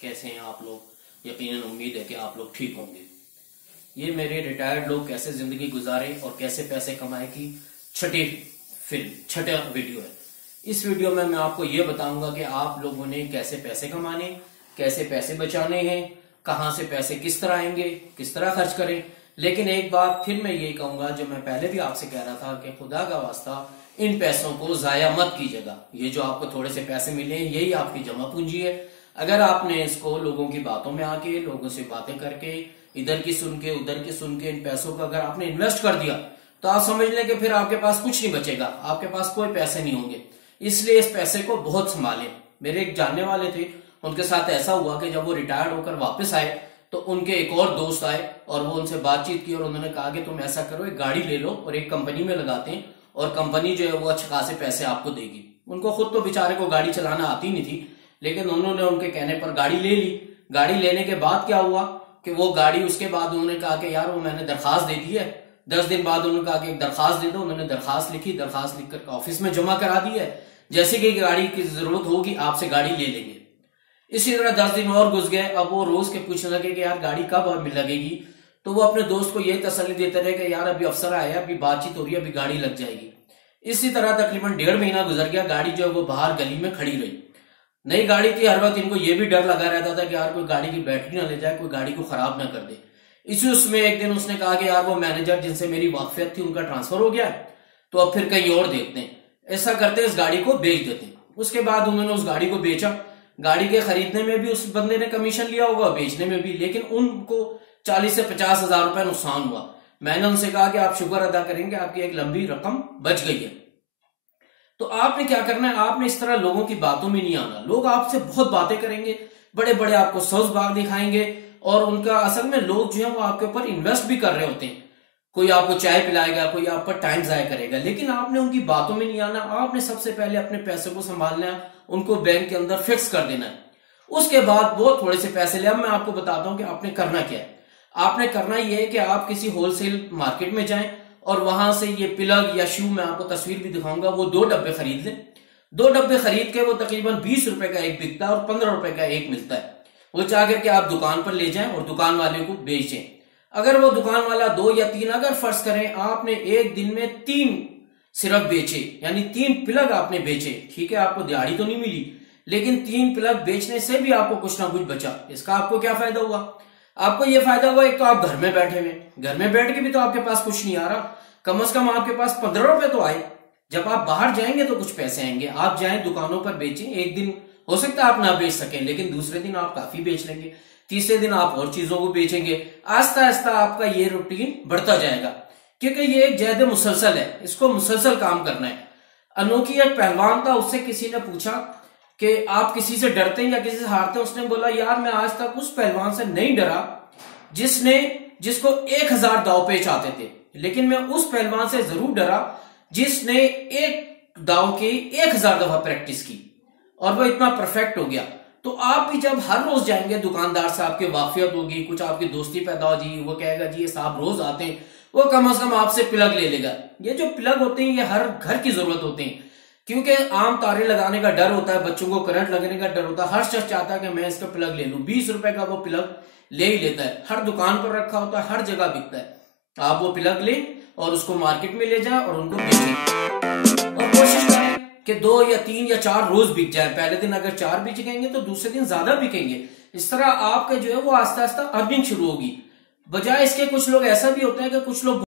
कैसे हैं आप लोग? यकीनन उम्मीद है कि आप लोग ठीक होंगे। ये मेरे रिटायर्ड लोग कैसे जिंदगी गुजारे और कैसे पैसे कमाए की छठा वीडियो है। इस वीडियो में मैं आपको ये बताऊंगा कि आप लोगों ने कैसे पैसे कमाने, कैसे पैसे बचाने हैं, कहां से पैसे किस तरह आएंगे, किस तरह खर्च करें। लेकिन एक बात फिर मैं ये कहूंगा, जो मैं पहले भी आपसे कह रहा था कि खुदा का वास्ता इन पैसों को जाया मत कीजिएगा। ये जो आपको थोड़े से पैसे मिले हैं, यही आपकी जमा पूंजी है। अगर आपने इसको लोगों की बातों में आके, लोगों से बातें करके, इधर की सुन के उधर की सुन के इन पैसों को अगर आपने इन्वेस्ट कर दिया तो आप समझ लें कि फिर आपके पास कुछ नहीं बचेगा, आपके पास कोई पैसे नहीं होंगे। इसलिए इस पैसे को बहुत संभालें। मेरे एक जानने वाले थे, उनके साथ ऐसा हुआ कि जब वो रिटायर्ड होकर वापस आए तो उनके एक और दोस्त आए और वो उनसे बातचीत की और उन्होंने कहा कि तुम ऐसा करो, एक गाड़ी ले लो और एक कंपनी में लगाते हैं और कंपनी जो है वो अच्छे खासे पैसे आपको देगी। उनको खुद तो बेचारे को गाड़ी चलाना आती नहीं थी, लेकिन उन्होंने उनके कहने पर गाड़ी ले ली। गाड़ी लेने के बाद क्या हुआ कि वो गाड़ी, उसके बाद उन्होंने कहा कि यार वो मैंने दरखास्त दे दी है। 10 दिन बाद उन्होंने कहा कि एक दरखास्त दे दो। उन्होंने दरखास्त लिखी, दरखास्त लिखकर ऑफिस में जमा करा दी है। जैसे कि गाड़ी की जरूरत होगी आपसे गाड़ी ले लेंगे। इसी तरह 10 दिन और घुस गए। अब वो रोज के पूछने लगे कि यार गाड़ी कब लगेगी। तो वो अपने दोस्त को यही तसल्ली देते रहे कि यार अभी अफसर आया, अभी बातचीत हो रही है, अभी गाड़ी लग जाएगी। इसी तरह तकरीबन 1.5 महीना गुजर गया। गाड़ी जो है वो बाहर गली में खड़ी रही। नई गाड़ी थी, हर वक्त इनको ये भी डर लगा रहता था कि यार कोई गाड़ी की बैटरी ना ले जाए, कोई गाड़ी को खराब ना कर दे। इसी उसमें एक दिन उसने कहा कि यार वो मैनेजर जिनसे मेरी वाकफियत थी उनका ट्रांसफर हो गया है, तो अब फिर कहीं और देखते हैं। ऐसा करते इस गाड़ी को बेच देते हैं। उसके बाद उन्होंने उस गाड़ी को बेचा। गाड़ी के खरीदने में भी उस बंदे ने कमीशन लिया होगा, बेचने में भी, लेकिन उनको 40 से 50 हजार रुपए नुकसान हुआ। मैंने उनसे कहा कि आप शुक्र अदा करेंगे, आपकी एक लंबी रकम बच गई है। तो आपने क्या करना है, आपने इस तरह लोगों की बातों में नहीं आना। लोग आपसे बहुत बातें करेंगे, बड़े बड़े आपको सौज बाग दिखाएंगे और उनका असल में लोग जो है वो आपके ऊपर इन्वेस्ट भी कर रहे होते हैं। कोई आपको चाय पिलाएगा, कोई आप पर टाइम जाया करेगा, लेकिन आपने उनकी बातों में नहीं आना। आपने सबसे पहले अपने पैसे को संभालना है, उनको बैंक के अंदर फिक्स कर देना है। उसके बाद वो थोड़े से पैसे ले। अब मैं आपको बताता हूं कि आपने करना क्या है। आपने करना यह है कि आप किसी होलसेल मार्केट में जाएं और वहां से ये प्लग या शू, मैं आपको तस्वीर भी दिखाऊंगा, वो 2 डब्बे खरीद लें। 2 डब्बे खरीद के वो तकरीबन 20 रुपए का एक बिकता है और 15 रुपए का एक मिलता है। वो चाह करके आप दुकान पर ले जाएं और दुकान वाले को बेचें। अगर वो दुकान वाला 2 या 3, अगर फर्ज करें आपने एक दिन में 3 सिर्फ बेचे, यानी 3 प्लग आपने बेचे, ठीक है, आपको दिहाड़ी तो नहीं मिली, लेकिन 3 प्लग बेचने से भी आपको कुछ ना कुछ बचा। इसका आपको क्या फायदा हुआ? आपको यह फायदा हुआ, एक तो आप घर में बैठे हुए, घर में बैठ के भी तो आपके पास कुछ नहीं आ रहा, कम से कम आपके पास 15 रुपए तो आए। जब आप बाहर जाएंगे तो कुछ पैसे आएंगे। आप जाएं दुकानों पर बेचें, एक दिन हो सकता है आप ना बेच सकें, लेकिन दूसरे दिन आप काफी बेच लेंगे, तीसरे दिन आप और चीजों को बेचेंगे। आस्ता आस्ता आपका ये रूटीन बढ़ता जाएगा, क्योंकि ये एक जैद मुसलसल है, इसको मुसलसल काम करना है। अनोखी एक पहलवान था, उससे किसी ने पूछा कि आप किसी से डरते हैं या किसी से हारते हैं? उसने बोला यार मैं आज तक उस पहलवान से नहीं डरा जिसको 1000 दाव पेच आते थे, लेकिन मैं उस पहलवान से जरूर डरा जिसने एक दाव की 1000 दफा प्रैक्टिस की और वो इतना परफेक्ट हो गया। तो आप भी जब हर रोज जाएंगे दुकानदार से, आपकी वाकफियत होगी, कुछ आपकी दोस्ती पैदा होगी, वो कहेगा जी ये साहब रोज आते हैं, वो कम से कम आपसे प्लग ले लेगा। ये जो प्लग होते हैं ये हर घर की जरूरत होते हैं, क्योंकि आम तारे लगाने का डर होता है, बच्चों को करंट लगने का डर होता है। हर शख्स चाहता है कि मैं इसका प्लग ले लूं। 20 रुपए का वो प्लग ले ही लेता है, हर दुकान पर रखा होता है, हर जगह बिकता है। आप वो प्लग लें और उसको मार्केट में ले जाए और उनको बेचें और कोशिश करें कि 2 या 3 या 4 रोज बिक जाए। पहले दिन अगर 4 बिक गएंगे तो दूसरे दिन ज्यादा बिकेंगे। इस तरह आपका जो है वो आस्ता आस्ता अर्निंग शुरू होगी। बजाय इसके कुछ लोग ऐसा भी होता है कि कुछ लोग